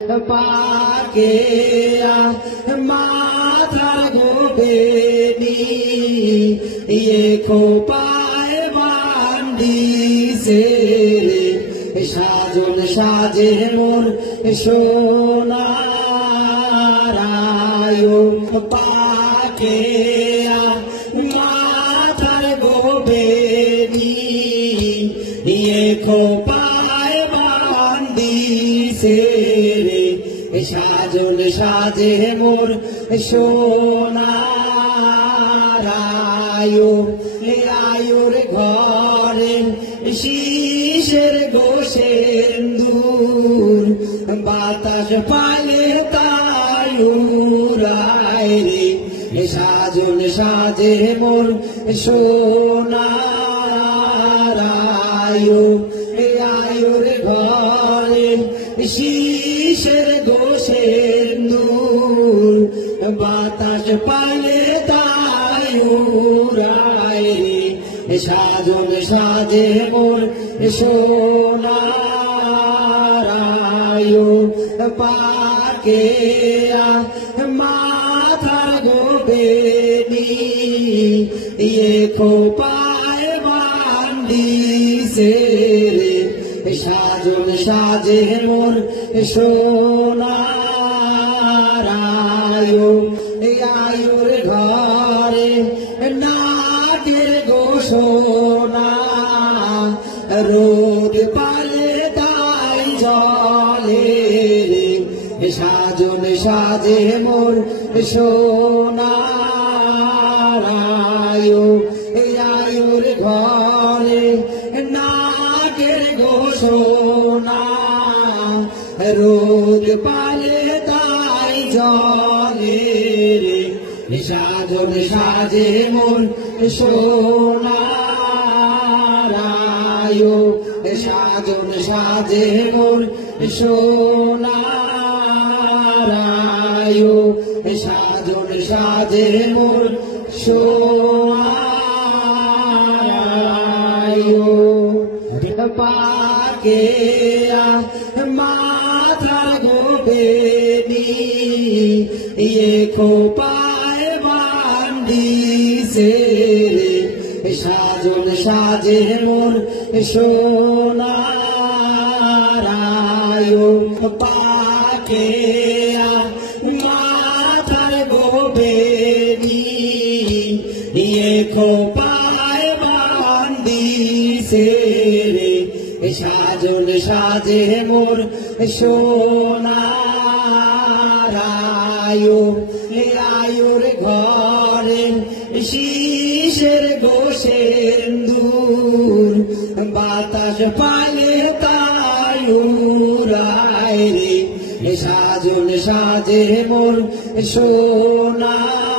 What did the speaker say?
পাকে মাথা গোবেনি ইয়ে খোপায় বান্দিছে সাজন সাজে মোর সোনারায় পাকে মাথার গোবেনি ইয়ে খোপায় বান্দিছে সাজন সাজে মোর সোনারায়। আয়ুর ঘরে শীষের গোসের দূর বাতাস পালে তায়ুরায় রে। সাজন সাজে মোর সোনারায়। আয়ুর ঘরে শীষের বাতাস পালে তায়ুরায় রে। সাজন সাজে মোর সোনারায় পাকে মাথার গোবেনি ইয়ে খোপায় বান্দিছে রে। সাজন সাজে মোর সোনারায় আয়ুর ঘরে নাটের গোসোনা রোদ পালে তাই জলে সাজন সাজে মোর সোনারায় আয়ুর ঘরে নাগের ঘোষণা। রোদ পালে তাই জলে রে সাজন সাজে মোর সোনারায় সাজন সাজে মোর সোনারায় সাজন সাজে মোর সোনারায় পাকে মাথা গোবেনি ইয়ে খোপায় বান্দিছে রে সাজন সাজে মোর সোনারায় পাকে মাথার খোপায় বান্দিছে রে। সাজন সাজে মোর সোনারায় রে ঘরে শীষের গোসের দূর। বাতাস পালে তায়ুরায় রে সাজন সাজে মোর সোনা।